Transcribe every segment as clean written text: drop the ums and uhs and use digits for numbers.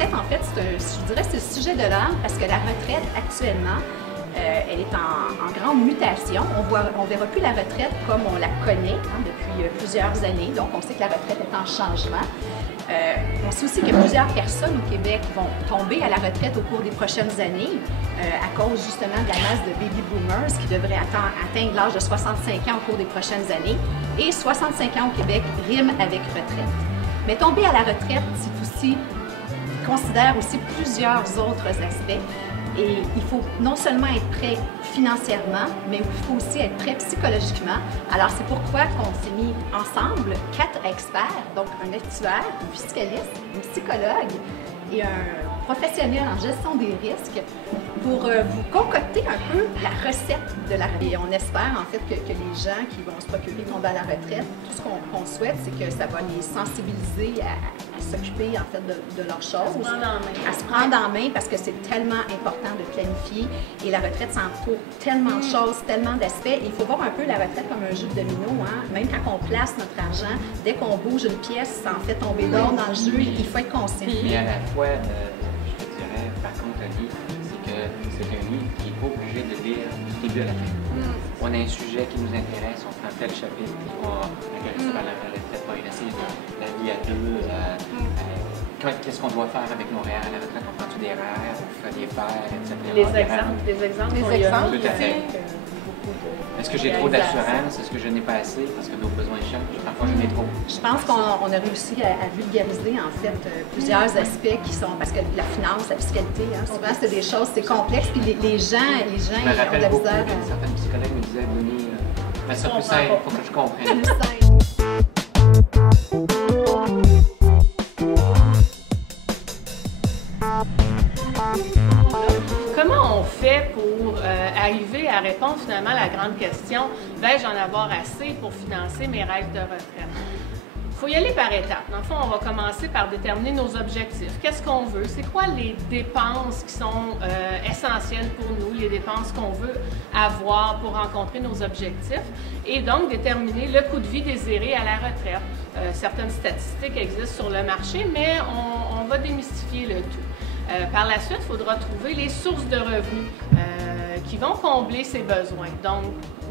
retraite, en fait, je dirais que c'est le sujet de l'heure parce que la retraite, actuellement, elle est en grande mutation. On ne verra plus la retraite comme on la connaît depuis plusieurs années. Donc, on sait que la retraite est en changement. On sait aussi que plusieurs personnes au Québec vont tomber à la retraite au cours des prochaines années à cause justement de la masse de baby boomers qui devraient atteindre l'âge de 65 ans au cours des prochaines années. Et 65 ans au Québec rime avec retraite. Mais tomber à la retraite, considère aussi plusieurs autres aspects. Et il faut non seulement être prêt financièrement, mais il faut aussi être prêt psychologiquement. Alors, c'est pourquoi on s'est mis ensemble 4 experts, donc un actuaire, un fiscaliste, un psychologue et un professionnel en gestion des risques pour vous concocter un peu la recette de la retraite. Et on espère en fait que les gens qui vont se procurer tomber à la retraite, tout ce qu'on souhaite, c'est que ça va les sensibiliser à s'occuper en fait de leurs choses, à se prendre en main parce que c'est tellement important de planifier et la retraite ça entoure tellement de choses, tellement d'aspects. Il faut voir un peu la retraite comme un jeu de domino, hein? Même quand on place notre argent, dès qu'on bouge une pièce, ça en fait tomber d'or dans le jeu, il faut être conscient. Mais à la fois, je te dirais, par contre, un livre, c'est que c'est un livre qui est obligé de lire du début à la fin. On a un sujet qui nous intéresse, on prend tel chapitre, on va intéresser par la retraite, on va essayer de la vie à deux. Qu'est-ce qu'on doit faire avec nos REER à la retraite? On prend-tu des REER, on fait des fers, etc. Des exemples. Tout à fait. Est-ce que j'ai trop d'assurance? Est-ce que je n'ai pas assez? Parce que nos besoins changent. Parfois, je n'ai trop. Je pense qu'on a réussi à vulgariser, en fait, plusieurs aspects qui sont... Parce que la finance, la fiscalité, hein, souvent, c'est des choses, c'est complexe, puis les gens Je me rappelle beaucoup que certains psychologues me disaient, Denis, mais ça plus simple, il faut que je comprenne. Comment on fait pour arriver à répondre finalement à la grande question, vais-je en avoir assez pour financer mes rêves de retraite? Il faut y aller par étapes. Dans le fond, on va commencer par déterminer nos objectifs. Qu'est-ce qu'on veut? C'est quoi les dépenses qui sont essentielles pour nous, les dépenses qu'on veut avoir pour rencontrer nos objectifs? Et donc, déterminer le coût de vie désiré à la retraite. Certaines statistiques existent sur le marché, mais on va démystifier le tout. Par la suite, il faudra trouver les sources de revenus qui vont combler ces besoins. Donc,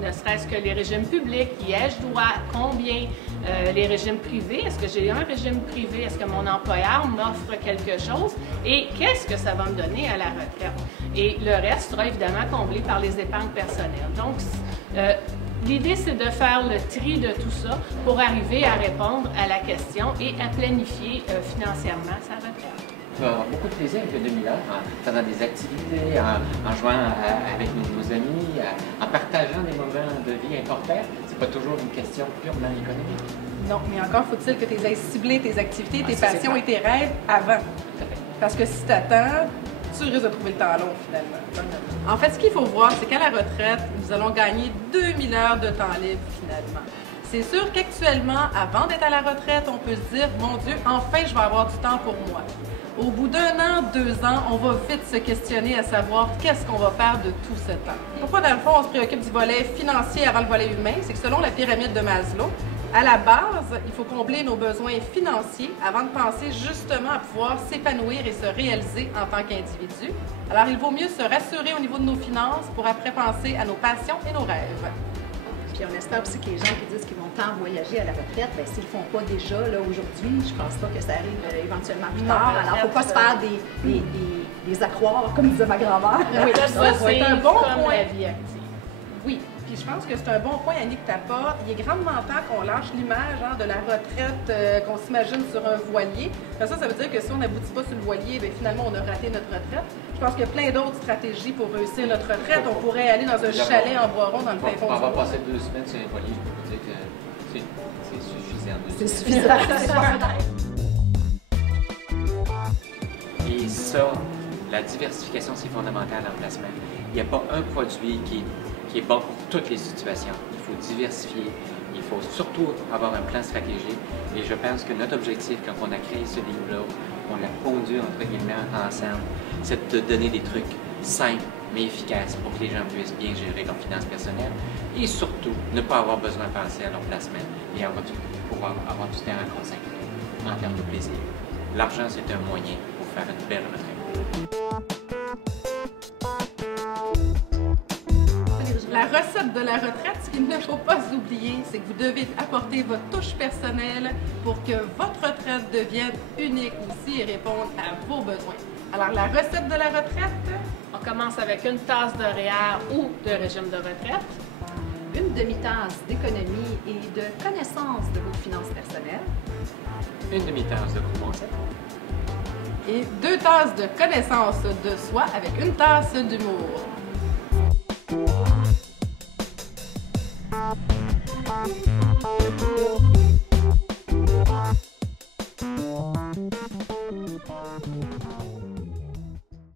ne serait-ce que les régimes publics, y ai-je droit, combien, les régimes privés, est-ce que j'ai un régime privé, est-ce que mon employeur m'offre quelque chose et qu'est-ce que ça va me donner à la retraite? Et le reste sera évidemment comblé par les épargnes personnelles. Donc, l'idée, c'est de faire le tri de tout ça pour arriver à répondre à la question et à planifier financièrement sa retraite. On va avoir beaucoup de plaisir avec le demi-heure, en faisant des activités, en jouant avec nos amis, en partageant des moments de vie importants. C'est pas toujours une question purement économique. Non, mais encore faut-il que tu aies ciblé tes activités, tes passions et tes rêves avant. Parce que si tu attends, tu risques de trouver le temps long finalement. En fait, ce qu'il faut voir, c'est qu'à la retraite, nous allons gagner 2000 heures de temps libre finalement. C'est sûr qu'actuellement, avant d'être à la retraite, on peut se dire, mon Dieu, enfin je vais avoir du temps pour moi. Au bout d'1 an, 2 ans, on va vite se questionner à savoir qu'est-ce qu'on va faire de tout ce temps. Pourquoi, dans le fond, on se préoccupe du volet financier avant le volet humain? C'est que selon la pyramide de Maslow, à la base, il faut combler nos besoins financiers avant de penser justement à pouvoir s'épanouir et se réaliser en tant qu'individu. Alors, il vaut mieux se rassurer au niveau de nos finances pour après penser à nos passions et nos rêves. Puis on espère aussi que les gens qui disent qu'ils vont tant voyager à la retraite, bien, s'ils ne le font pas déjà là aujourd'hui, je ne pense pas que ça arrive éventuellement plus tard. Alors, il ne faut pas se faire des accroires, comme disait ma grand-mère. Oui, c'est un bon point. La vie active. Oui, puis je pense que c'est un bon point, Annick, que tu apportes. Il est grandement temps qu'on lâche l'image de la retraite qu'on s'imagine sur un voilier. Ça veut dire que si on n'aboutit pas sur le voilier, bien, finalement, on a raté notre retraite. Je pense qu'il y a plein d'autres stratégies pour réussir notre retraite. On pourrait aller dans un chalet en bois rond dans le fin fond. On va passer 2 semaines sur un voilier, je peux vous dire que c'est suffisant. C'est suffisant. Et ça, la diversification, c'est fondamental en placement. Il n'y a pas un produit qui est bon pour toutes les situations. Il faut diversifier. Il faut surtout avoir un plan stratégique. Et je pense que notre objectif, quand on a créé ce livre-là, on l'a pondu entre guillemets ensemble, c'est de donner des trucs simples mais efficaces pour que les gens puissent bien gérer leurs finances personnelles et surtout ne pas avoir besoin de penser à leur placement et pouvoir avoir du temps à consacrer en termes de plaisir. L'argent, c'est un moyen pour faire une belle retraite. La recette de la retraite, ce qu'il ne faut pas oublier, c'est que vous devez apporter votre touche personnelle pour que votre retraite devienne unique aussi et réponde à vos besoins. Alors, la recette de la retraite? On commence avec une tasse de REER ou de régime de retraite. Une demi-tasse d'économie et de connaissance de vos finances personnelles. Une demi-tasse de gros concept. Et 2 tasses de connaissance de soi avec une tasse d'humour.